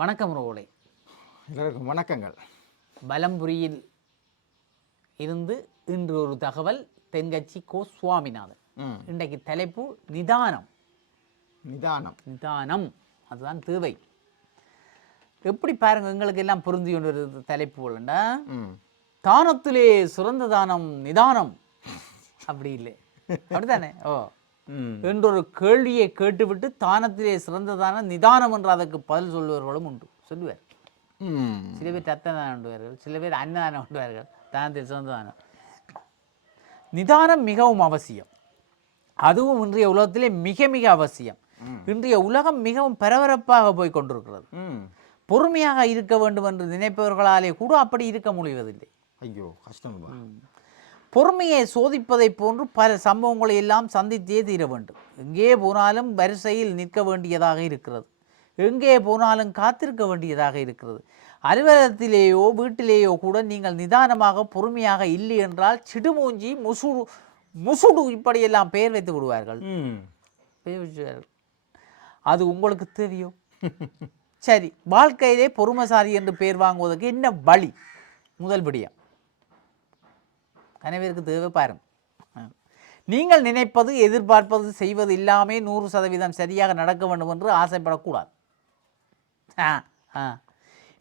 வணக்கம் ரோலை எல்லோருக்கும் வணக்கங்கள். பலம்புரியில் இருந்து இன்று ஒரு தகவல் தென்கட்சி கோ சுவாமிநாதன். இன்றைக்கு தலைப்பு நிதானம். நிதானம். நிதானம். அதுதான் தேவை. எப்படி பாருங்க எங்களுக்கு எல்லாம் பொருந்தி கொண்டு தலைப்பு போலண்டா? தானத்திலே சிறந்த தானம் நிதானம். அப்படி இல்லை. அப்படித்தானே? ஓ. என்றொரு கேள்வியை கேட்டுவிட்டு தானத்திலே சிறந்த தானம் நிதானம் என்று அதற்கு பதில் சொல்லுவர்களும் உண்டு. சொல்லுவார். சில பேர் ரத்ததானம் உண்டுவார்கள் சில பேர் அன்னதானம் உண்டுவார்கள் தானத்தில் சிறந்த தானம் நிதானம் மிகவும் அவசியம். அதுவும் இன்றைய உலகத்திலே மிக மிக அவசியம். இன்றைய உலகம் மிகவும் பரபரப்பாக போய் கொண்டிருக்கிறது. பொறுமையாக இருக்க வேண்டும் என்று நினைப்பவர்களாலே கூட அப்படி இருக்க முடிவதில்லை. ஐயோ கஷ்டம்பா பொறுமையை சோதிப்பதைப் போன்று பல சம்பவங்களை எல்லாம் சந்தித்தே தீர வேண்டும். எங்கே போனாலும் வரிசையில் நிற்க வேண்டியதாக இருக்கிறது. எங்கே போனாலும் காத்திருக்க வேண்டியதாக இருக்கிறது. அலுவலகத்திலேயோ வீட்டிலேயோ கூட நீங்கள் நிதானமாக பொறுமையாக இல்லை என்றால் சிடுமூஞ்சி முசுடு முசுடு இப்படியெல்லாம் பெயர் வைத்து விடுவார்கள். அது உங்களுக்கு தெரியும். சரி வாழ்க்கையிலே பொறுமைசாலி என்று பெயர் வாங்குவதற்கு என்ன வழி? முதல் படியா கனவிற்கு தேவை பாருங்க. ஆ. நீங்கள் நினைப்பது எதிர்பார்ப்பது செய்வது எல்லாமே நூறு சதவீதம் சரியாக நடக்க வேண்டும் என்று ஆசைப்படக்கூடாது.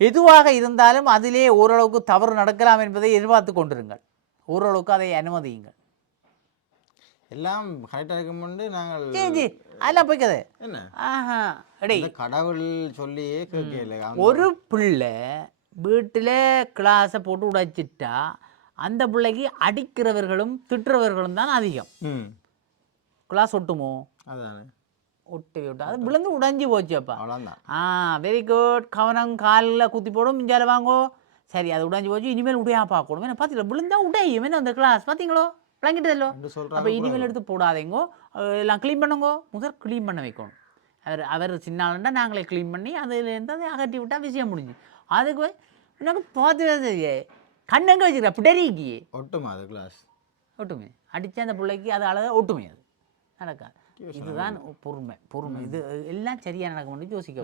எதுவாக இருந்தாலும் அதிலே ஓரளவுக்கு தவறு நடக்கலாம் என்பதை எதிர்பார்த்து கொண்டிருங்கள். ஓரளவுக்கு அதை அனுமதியுங்கள். எல்லாம் கரெக்டாக இருக்கும் முன்பு நாங்கள் ஜி ஜி. அதெல்லாம் போய்க்கது. என்ன? ஆஹா. இந்த கடவுள் சொல்லியே கேட்கல ஒரு பிள்ளை வீட்டில் கிளாஸை போட்டு உடைச்சிட்டா அந்த பிள்ளைக்கு அடிக்கிறவர்களும் திட்டுறவர்களும் தான் அதிகம். கிளாஸ் ஒட்டுமோ அதானே. ஒட்டவே விட்டு அது விழுந்து உடைஞ்சு போச்சு அப்பா அவ்வளோதான் ஆ வெரி குட் கவனம் காலில் குத்தி போடும் மிஞ்சால வாங்கோ. சரி அது உடைஞ்சு போச்சு இனிமேல் உடையா பார்க்கணும் என்ன பார்த்தீங்களா விழுந்தா உடையும் என்ன அந்த கிளாஸ் பார்த்தீங்களோ விளங்கிட்டதല്ലോ என்று அப்போ இனிமேல் எடுத்து போடாதீங்கோ. எல்லாம் க்ளீன் பண்ணுங்கோ. முதல் க்ளீன் பண்ண வைக்கணும். அவர் அவர் சின்ன ஆளுண்டா நாங்களே க்ளீன் பண்ணி அதுலேருந்து அதை அகட்டி விட்டா விஷயம் முடிஞ்சு. அதுக்கு எனக்கு பார்த்து கண்ணங்க வச்சுக்கிற பிடரிக்கு. ஒட்டுமா அது கிளாஸ் ஒட்டுமே. அடித்த அந்த பிள்ளைக்கு அது அழகாக ஒட்டுமே அது. நடக்காது. இதுதான் பொறுமை. பொறுமை. இது எல்லாம் சரியாக நடக்கும்னு யோசிக்க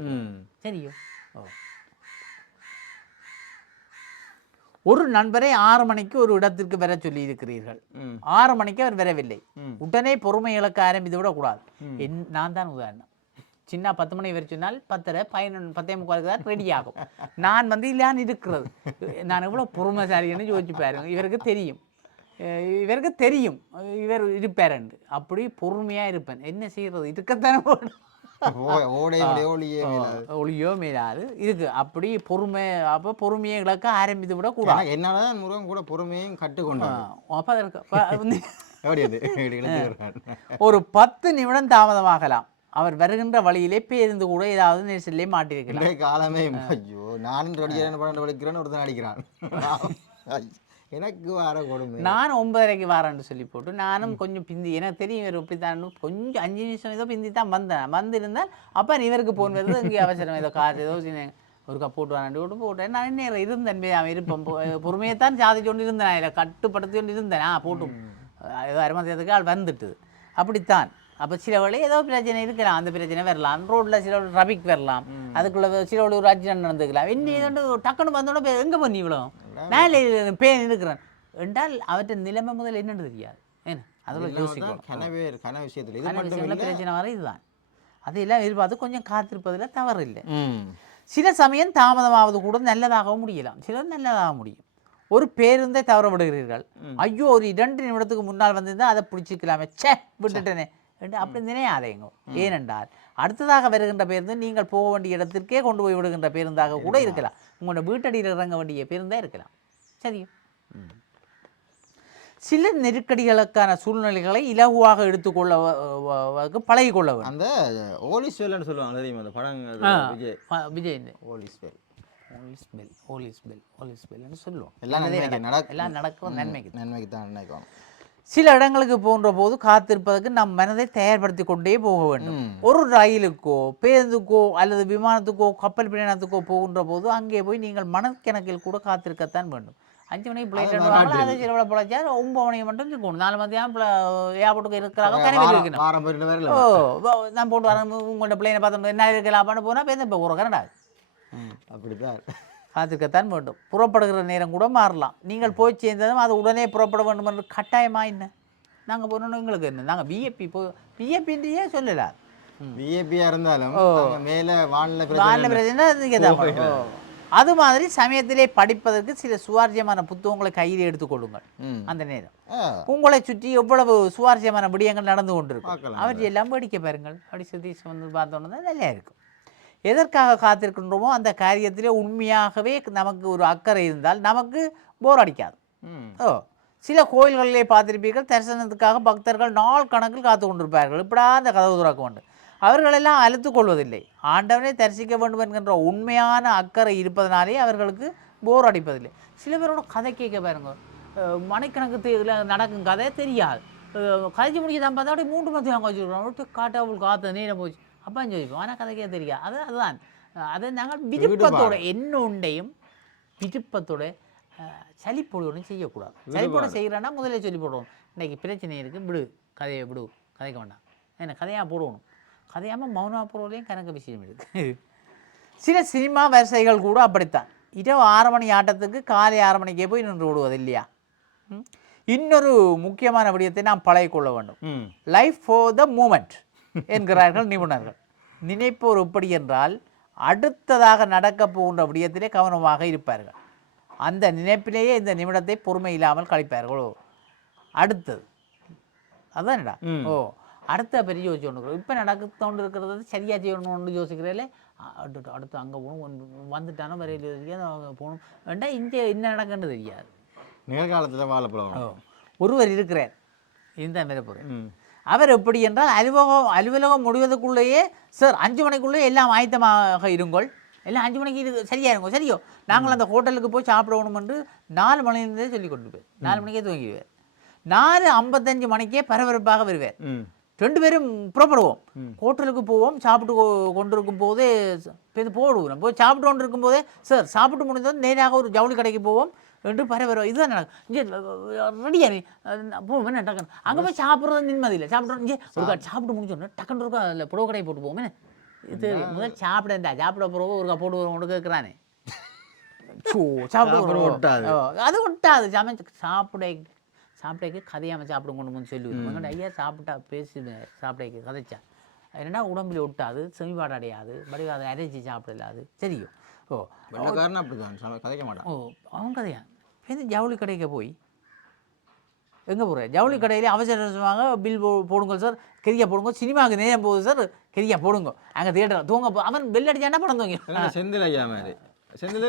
சரியோ? ஓ. ஒரு நண்பரை ஆறு மணிக்கு ஒரு இடத்திற்கு வர சொல்லி இருக்கிறீர்கள். ஆறு மணிக்கு அவர் வரவில்லை. உடனே பொறுமை இழக்க ஆரம்பித்து விடக்கூடாது. என் நான் தான் உதாரணம். சின்ன பத்து மணி வரை சொன்னால் பத்தரை பதினொன்று பத்தே முக்காலுக்கு தான் ரெடி ஆகும். நான் வந்து இல்லான்னு இருக்கிறது. நான் எவ்வளோ பொறுமைசாலின்னு யோசிச்சு பாருங்க. இவருக்கு தெரியும். இவருக்கு தெரியும். இவர் இருப்பாருண்டு. அப்படி பொறுமையாக இருப்பேன். என்ன செய்யறது? இருக்கத்தானே ஓடையுடைய ஒளியே மேலாது இருக்கு. அப்படி பொறுமை அப்போ பொறுமையை இழக்க ஆரம்பித்து விடக்கூடாது ஆனா என்னதான் முருகன் கூட பொறுமையும் கற்றுக்கொண்டான் அப்போ அதற்கு. ஒரு பத்து நிமிடம் தாமதமாகலாம். அவர் வருகின்ற வழியிலே பேருந்து கூட ஏதாவது நெரிசலே மாட்டிருக்கலாம் இன்றைய காலமே ஐயோ நானும் பன்னெண்டு படிக்கிறேன்னு ஒருத்தன் அடிக்கிறான் எனக்கு வர கொடுமை. நான் ஒன்பதரைக்கு வரேன்னு சொல்லி போட்டு நானும் கொஞ்சம் பிந்தி எனக்கு தெரியும் இவர் இப்படி தான் கொஞ்சம் அஞ்சு நிமிஷம் ஏதோ பிந்தி தான் வந்தேன். வந்திருந்தால் அப்போ இவருக்கு போன் வருது இங்கே அவசரம் ஏதோ காசு ஏதோ ஒரு கப் போட்டு வராண்டு விட்டு போட்டேன். நான் என்ன இருந்தேன் அவன் இருப்பேன். பொறுமையைத்தான் சாதிச்சு கொண்டு இருந்தேன் இதில் கட்டுப்படுத்தி கொண்டு இருந்தேன் ஆ போட்டும். ஏதோ அரைமத்தியத்துக்கு ஆள் வந்துட்டுது. அப்படித்தான். அப்போ சில வேளை ஏதோ பிரச்சனை இருக்கலாம் அந்த பிரச்சனை வரலாம் ரோட்டில் சில ரபிக் வரலாம் அதுக்குள்ள சில ஒரு ஆக்சிடென்ட் நடந்துக்கலாம் என்ன ஏதோ டக்குன்னு வந்தோட எங்கே பண்ணி இவ்வளோ மேலே பேன் இருக்கிறேன் என்றால் அவற்றை நிலைமை முதல் என்னன்னு தெரியாது ஏன்னா அதோட யோசிக்கணும் கனவே கன விஷயத்துல இது பிரச்சனை வர இதுதான் அதையெல்லாம் எதிர்பார்த்து கொஞ்சம் காத்திருப்பதில் தவறு இல்லை சில சமயம் தாமதமாவது கூட நல்லதாகவும் முடியலாம் சிலர் நல்லதாக முடியும் ஒரு பேருந்தை தவற விடுகிறீர்கள் ஐயோ ஒரு இரண்டு நிமிடத்துக்கு முன்னால் வந்திருந்தா அதை பிடிச்சிக்கலாமே ச்சே விட்டுட்டேனே என்று அப்படி நினையாதேங்க. ஏனென்றால் அடுத்ததாக வருகின்ற பேருந்து நீங்கள் போக வேண்டிய இடத்திற்கே கொண்டு போய் விடுகின்ற பேருந்தாக கூட இருக்கலாம். உங்களோட வீட்டடியில் இறங்க வேண்டிய பேருந்தாக இருக்கலாம். சரி சில நெருக்கடிகளுக்கான சூழ்நிலைகளை இலகுவாக எடுத்துக்கொள்ள பழகிக்கொள்ள வேண்டும். அந்த ஓலிஸ்வேல்னு சொல்லுவாங்க தெரியுமா? அந்த ஆ, விஜய். விஜய் ஓலிஸ்வேல். ஓலிஸ் பெல் ஓலிஸ் பெல் ஓலிஸ் பெல்னு சொல்லுவோம் எல்லாம் நடக்கும். நடக்கும். எல்லாம் நடக்கும் நன்மைக்கு நன்மைக்கு தான் நினைக்கணும் சில இடங்களுக்கு போன்ற போது காத்திருப்பதற்கு நம் மனதை தயார்படுத்தி கொண்டே போக வேண்டும். ஒரு ரயிலுக்கோ பேருந்துக்கோ அல்லது விமானத்துக்கோ கப்பல் பிரயாணத்துக்கோ போகின்ற போது அங்கே போய் நீங்கள் மனக்கணக்கில் கூட காத்திருக்கத்தான் வேண்டும். அஞ்சு மணிக்கு பிளேட் அதை சிலவில் பிழைச்சா ஒன்பது மணிக்கு மட்டும் இருக்கணும் நாலு மதியம் ஏர்போர்ட்டுக்கு இருக்கிறாங்க கனவில் ஓ நான் போட்டு வரேன். உங்கள்கிட்ட பிள்ளைனை பார்த்தோம் என்ன இருக்கலாம் அப்படின்னு போனால் பேருந்து இப்போ ஒரு கரண்டா அப்படித்தான். காத்திருக்கத்தான் வேண்டும். புறப்படுகிற நேரம் கூட மாறலாம். நீங்கள் போய் சேர்ந்ததும் அது உடனே புறப்பட வேண்டும் என்று கட்டாயமா என்ன? நாங்கள் போனோம் எங்களுக்கு என்ன? நாங்கள் பிஏபி போ பிஏபின்றியே சொல்லலாம் விஏபியா இருந்தாலும் மேல வானிலை வானிலை பிரச்சனை. அது மாதிரி சமயத்திலே படிப்பதற்கு சில சுவாரஸ்யமான புத்தகங்களை கையில் எடுத்துக்கொள்ளுங்கள். அந்த நேரம். உங்களை சுற்றி எவ்வளவு சுவாரஸ்யமான விடயங்கள் நடந்து கொண்டிருக்கும். அவற்றை எல்லாம் படிக்க பாருங்கள். அப்படி சுற்றி வந்து பார்த்தோன்னா தான் நல்லா இருக்கும். எதற்காக காத்திருக்கின்றோமோ அந்த காரியத்திலே உண்மையாகவே நமக்கு ஒரு அக்கறை இருந்தால் நமக்கு போர் அடிக்காது. ஓ சில கோயில்களிலே பார்த்திருப்பீர்கள் தரிசனத்துக்காக பக்தர்கள் நாள் கணக்கில் காத்து கொண்டிருப்பார்கள். இப்படா அந்த கதவு திறக்க வேண்டும். அவர்களெல்லாம் அழுத்து கொள்வதில்லை. ஆண்டவனை தரிசிக்க வேண்டும் என்கின்ற உண்மையான அக்கறை இருப்பதனாலே அவர்களுக்கு போர் அடிப்பதில்லை. சில பேரோட கதை கேட்க பாருங்க. மணிக்கணக்கு இதுல நடக்கும் கதை தெரியாது. கதைச்சு முடிக்க தான் பார்த்தா அப்படியே மூன்று மத்தியம் வச்சுருக்கோம் காட்டாவுள் காத்த நேரம் போச்சு? ஆனால் கதைக்கே தெரியாது அது அதுதான் அஹ் அதை நாங்கள் விருப்பத்தோட என்ன உண்டையும் விருப்பத்தோட சலிப்பொழுதும் செய்யக்கூடாது சலிப்போட செய்கிறேன்னா முதல்ல சொல்லி போடுவோம் இன்னைக்கு பிரச்சனை இருக்குது விடு கதையை விடு கதைக்க வேண்டாம் என்ன கதையாக போடணும் கதையாமல் மௌனமாக போடுறதுலையும் கணக்கு விஷயம் இருக்குது சில சினிமா வரிசைகள் கூட அப்படித்தான் இரவு ஆறு மணி ஆட்டத்துக்கு காலை ஆறு மணிக்கே போய் நின்று விடுவது இல்லையா ம்? இன்னொரு முக்கியமான விடயத்தை நாம் பழகிக்கொள்ள வேண்டும். லைஃப் ஃபார் த மூமெண்ட் என்கிறார்கள் நிபுணர்கள். நினைப்போர் எப்படி என்றால் அடுத்ததாக நடக்கப் போகின்ற விடயத்திலே கவனமாக இருப்பார்கள். அந்த நினைப்பிலேயே இந்த நிமிடத்தை பொறுமை இல்லாமல் கழிப்பார்களோ? அடுத்தது. அதான்டா. ஓ அடுத்த பெரிய யோசிச்சு ஒன்று இப்போ நடக்கத்தோண்டு இருக்கிறது. சரியா செய்யணும்னு யோசிக்கிறேன் அடுத்து அடுத்து அங்கே போகணும். வந்து- வந்துட்டானோ வரையில் யோசிக்க போகணும். வேண்டா இங்கே என்ன நடக்குன்னு தெரியாது. நிகழ்காலத்துல வாழப்படணும் ஓ ஒருவர் இருக்கிறார். இந்த மிரப்புரை ம். அவர் எப்படி என்றால் அலுவலகம் அலுவலகம் முடிவதற்குள்ளேயே சார் அஞ்சு மணிக்குள்ளே எல்லாம் ஆயத்தமாக இருங்கள். எல்லாம் அஞ்சு மணிக்கு இது சரியா இருங்கோ சரியோ? நாங்கள் அந்த ஹோட்டலுக்கு போய் சாப்பிடணும் என்று நாலு மணிலேருந்தே சொல்லி கொண்டு போய் நாலு மணிக்கே தூங்கிடுவார் நாலு ஐம்பத்தஞ்சு மணிக்கே பரபரப்பாக வருவார். ரெண்டு பேரும் புறப்படுவோம். ஹோட்டலுக்கு போவோம் சாப்பிட்டு கொ- கொண்டிருக்கும் போதே போடுவோம் போய் சாப்பிட்டு கொண்டு இருக்கும் போதே சார் சாப்பிட்டு முடிந்ததும் நேராக ஒரு ஜவுளி கடைக்கு போவோம். என்று பரபரம் இதுதான் நடக்கும் இங்கே ரெடியா நீ போவோம் என்ன டக்குன்னு அங்கே போய் சாப்பிட்றது நிம்மதி இல்லை சாப்பிட்றோம் இங்கே ஒரு சாப்பிட்டு முடிச்சோன்னு டக்குன்னு இருக்கா இல்லை புடவை கடையை போட்டு போவோம் என்ன இது முதல் சாப்பிடண்டா சாப்பிட போகிறவங்க ஒரு கா போட்டு வருவோம் கேட்குறானே சாப்பிட. ஒட்டாது. அது ஒட்டாது சமைச்சு சாப்பிட சாப்பிடைக்கு கதையாமல் சாப்பிடும் கொண்டு வந்து சொல்லுவோம் ஐயா சாப்பிட்டா பேசுவேன் சாப்பிடைக்கு கதைச்சா என்னடா உடம்புல ஒட்டாது செமிபாடு அடையாது படி அதை அரைச்சி சாப்பிடலாது தெரியும் ஓ வெள்ளக்காரன் அப்படிதான் கதைக்க மாட்டான் ஓ அவன் கதையா இந்த ஜவுளி கடைக்கு போய். எங்கே போகிற ஜவுளி கடையில் அவசர அவசரமாக பில் போ போடுங்க சார் கெரியா போடுங்க. சினிமாவுக்கு நேரம் போகுது சார் கெரியா போடுங்க. அங்கே தேட்டர் தூங்க அவன் பெல் அடிச்சா என்ன படம் தூங்கி செந்தில் ஐயா மாதிரி. செந்தில்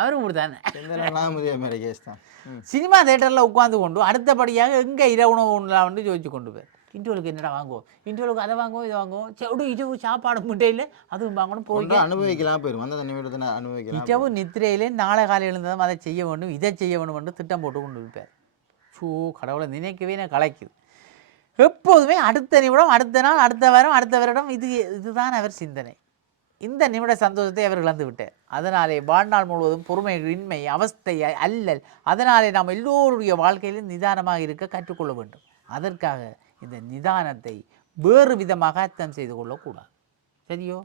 அவரும் கொடுத்தானே செந்தில் நாமதியா மாதிரி கேஸ் தான். ம். சினிமா தேட்டரில் உட்காந்து கொண்டு அடுத்தபடியாக எங்கே இரவு உணவு வந்து யோசிச்சு கொண்டு போய். இன்டர்வலுக்கு என்னடா வாங்குவோம்? இன்டர்வலுக்கு அதை வாங்குவோம் இதை வாங்குவோம். செடு இரவு சாப்பாடு முட்டையில் அதுவும் வாங்கணும் போய் அனுபவிக்கலாம் போயிடும் வந்த நிமிடத்தை அனுபவிக்கலாம் இரவு நித்திரையிலே நாளை காலை எழுந்ததும் அதை செய்ய வேண்டும் இதை செய்ய வேண்டும் என்று திட்டம் போட்டு கொண்டு இருப்பார். ஷூ கடவுளை நினைக்கவே நான் கலைக்குது. எப்போதுமே அடுத்த நிமிடம் அடுத்த நாள் அடுத்த வாரம் அடுத்த வருடம் இது இதுதான் அவர் சிந்தனை. இந்த நிமிட சந்தோஷத்தை அவர் இழந்து விட்டார். அதனாலே வாழ்நாள் முழுவதும் பொறுமை இன்மை அவஸ்தை அல்லல் அதனாலே நாம் எல்லோருடைய வாழ்க்கையிலும் நிதானமாக இருக்க கற்றுக்கொள்ள வேண்டும். அதற்காக இந்த நிதானத்தை வேறு விதமாக அர்த்தம் செய்து கொள்ளக்கூடாது. சரியோ?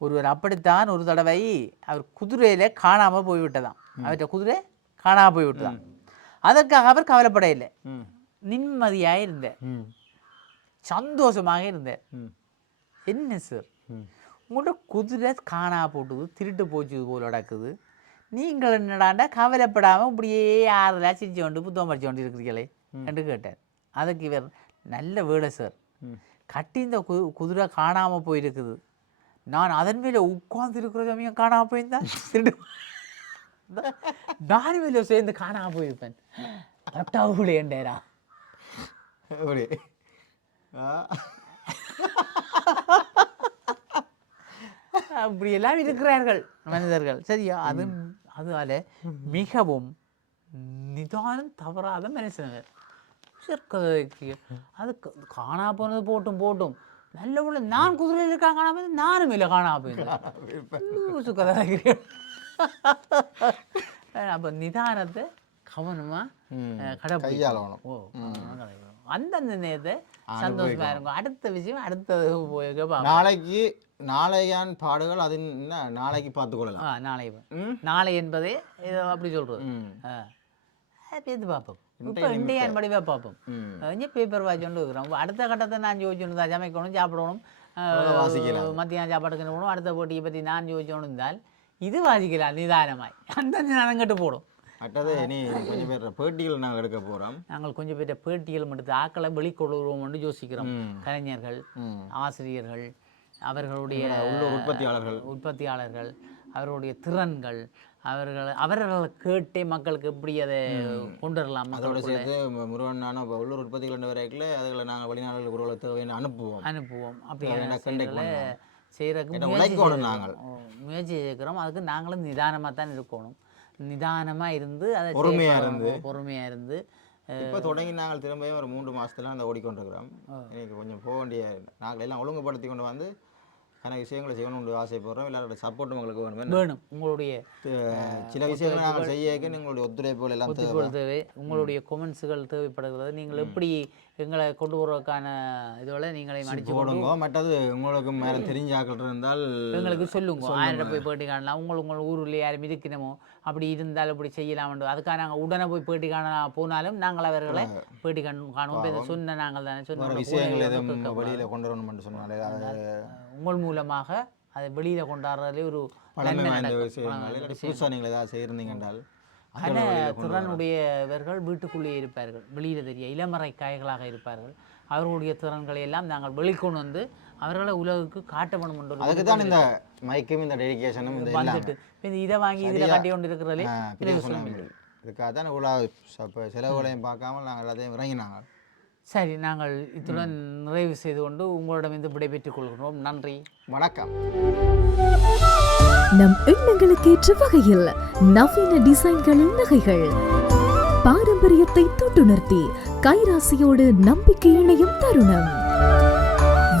ஒருவர் அப்படித்தான் ஒரு தடவை அவர் குதிரையில காணாமல் போய்விட்டதாம். அவர்கிட்ட குதிரை காணாமல் போய்விட்டதாம். அதற்காக அவர் கவலைப்பட இல்லை. ம். நிம்மதியாக இருந்தார் ம். சந்தோஷமாக இருந்தார் ம். என்ன சார் ம். உங்கள்கிட்ட குதிரை காணா போட்டுது திருட்டு போச்சு போல் நடக்குது. நீங்கள் என்னடாண்டா கவலைப்படாமல் இப்படியே ஆறுதலாக சிரிச்சு கொண்டு புத்தகம் படிச்சு கொண்டு இருக்கிறீங்களே என்று கேட்டார். அதுக்கு இவர் நல்ல வேலை சார். கட்டி இந்த கு குதிரை காணாமல் போயிருக்குது. நான் அதன் மேலே உட்கார்ந்து இருக்கிற சமயம் காணாமல் போயிருந்தா? திருடு நான் மேலே சேர்ந்து காணாமல் போயிருப்பேன். எப்படி ஆ. அப்படியெல்லாம் இருக்கிறார்கள் மனிதர்கள். சரியா? அது அதுவால மிகவும் நிதானம் தவறாத மனுஷனர் சிற்கதைக்கு. அது க- காணா போனது போட்டும் போட்டும். நல்ல உள்ள நான் குதிரையில் இருக்கா காணா போய் நானும் இல்லை காணா போயிருந்தேன் கதை அப்போ நிதானத்தை கவனமா ம். அஹ், கடைப்பிடிக்கணும். ஓ. அந்தந்த நேரத்தை சந்தோஷமா இருக்கும். அடுத்த விஷயம் அடுத்தது போய் நாளைக்கு நாளையான் பாடுகள் அது என்ன? நாளைக்கு பார்த்துக்கொள்ளலாம். நாளை நாளை என்பதே இது அப்படி சொல்கிறது பார்ப்போம். கொஞ்சம் பேப்பர் வாட்ச் இருக்கிறோம் அடுத்த கட்டத்தை நான் யோசிச்சுன்னு தான் சமைக்கணும் சாப்பிடணும் அவ்வளவு வாசிக்கலாம். மத்தியானம் சாப்பாடுக்கு போகணும் அடுத்த போட்டியை பற்றி நான் யோசிச்சோன்னு இருந்தால் இது வாசிக்கலாம் நிதானமாய் அந்த நிதானம் கட்டு போடும் அடுத்தது நீ கொஞ்சம் பேர் பேட்டிகள் நாங்கள் எடுக்க போகிறோம் நாங்கள் கொஞ்சம் பேர் பேட்டிகள் மட்டும் ஆக்களை வெளிக்கொள்கிறோம்னு யோசிக்கிறோம் ம் கலைஞர்கள் ஆசிரியர்கள் அவர்களுடைய உள்ளூர் உற்பத்தியாளர்கள் உற்பத்தியாளர்கள் அவர்களுடைய திறன்கள் அவர்கள் அவர்களை கேட்டே மக்களுக்கு எப்படி அதை கொண்டு வரலாம் அதோட சேர்த்து மு- முருகன் நானும் இப்போ உள்ளூர் உற்பத்திகள் வரைக்கும் அதுகளை நாங்கள் வெளிநாடுகளுக்கு உருவலை தேவைன்னு அனுப்புவோம் அனுப்புவோம். செய்யறதுக்கு ஏன்னா முயற்சி. நாங்கள். முயற்சி செய்கிறோம் அதுக்கு நாங்களும் நிதானமாக தான் இருக்கணும் நிதானமாக இருந்து அதை பொறுமையா செய்ய- இருந்து. பொறுமையாக இருந்து இப்போ தொடங்கி நாங்கள் திரும்பியும் ஒரு மூன்று மாசத்துல அந்த ஓடிக்கொண்டிருக்கிறோம் எனக்கு கொஞ்சம் போக வேண்டிய நாங்கள் எல்லாம் ஒழுங்குபடுத்தி கொண்டு வந்து கன விஷயங்களை செய்யணும்னு ஆசைப்படுறோம். எல்லாரோட சப்போர்ட்டும் உங்களுக்கு வேணும். வேணும். உங்களுடைய சில விஷயங்களை நாங்கள் செய்ய எங்களுடைய ஒத்துழைப்புகள் எல்லாம் தேவை. உங்களுடைய கொமெண்ட்ஸுகள் தேவைப்படுகிறது. நீங்கள் எப்படி எங்களை கொண்டு வருவதற்கான இதோட நீங்களை அடிச்சு போடுங்க. மற்றது உங்களுக்கு மேலே தெரிஞ்ச ஆக்கள் இருந்தால் எங்களுக்கு சொல்லுங்க. ஆயிரம் போய் பேட்டி காணலாம். உங்கள் உங்கள் ஊரில் யாரும் இருக்கணுமோ அப்படி இருந்தால் இப்படி செய்யலாம்னு அதுக்காக நாங்கள் உடனே போய் பேட்டி காண போனாலும் நாங்கள் அவர்களை பேட்டி காண காணுவோம். இதை சொன்ன நாங்கள் தானே சொன்ன விஷயங்கள் எதுவும் வெளியில் கொண்டு வரணும்னு சொன்னாலே உங்கள் மூலமாக அதை வெளியில் கொண்டாடுறதுலே ஒரு புதுசாக நீங்கள் ஏதாவது செய்யிருந்தீங்க என்றால் கன திறனுடையவர்கள் வீட்டுக்குள்ளே இருப்பார்கள். வெளியில் தெரிய இளமறை காய்களாக இருப்பார்கள். அவர்களுடைய திறன்களை எல்லாம் நாங்கள் வெளிக்கொண்டு வந்து அவர்களை உலகுக்கு காட்ட வேண்டும் என்ற அதுக்கு தான் இந்த மைக்கும் இந்த டெடிகேஷனும் இந்த எல்லாம். வந்துட்டு இந்த இதை வாங்கி இதில் கட்டி கொண்டு சொன்னாங்க இதுக்காக தான் இப்போ செலவுகளையும் பார்க்காம நாங்கள் எல்லாத்தையும் இறங்கினாங்க சரி நாங்கள் இத்துடன் நிறைவு செய்து கொண்டு உங்களிடமிருந்து விடைபெற்றுக் கொள்கிறோம். நன்றி. வணக்கம். நம் எண்ணங்களுக்கேற்ற வகையில் நவீன டிசைன்களின் நகைகள். பாரம்பரியத்தை தொட்டுணர்த்தி கைராசியோடு நம்பிக்கை இணையும் தருணம்.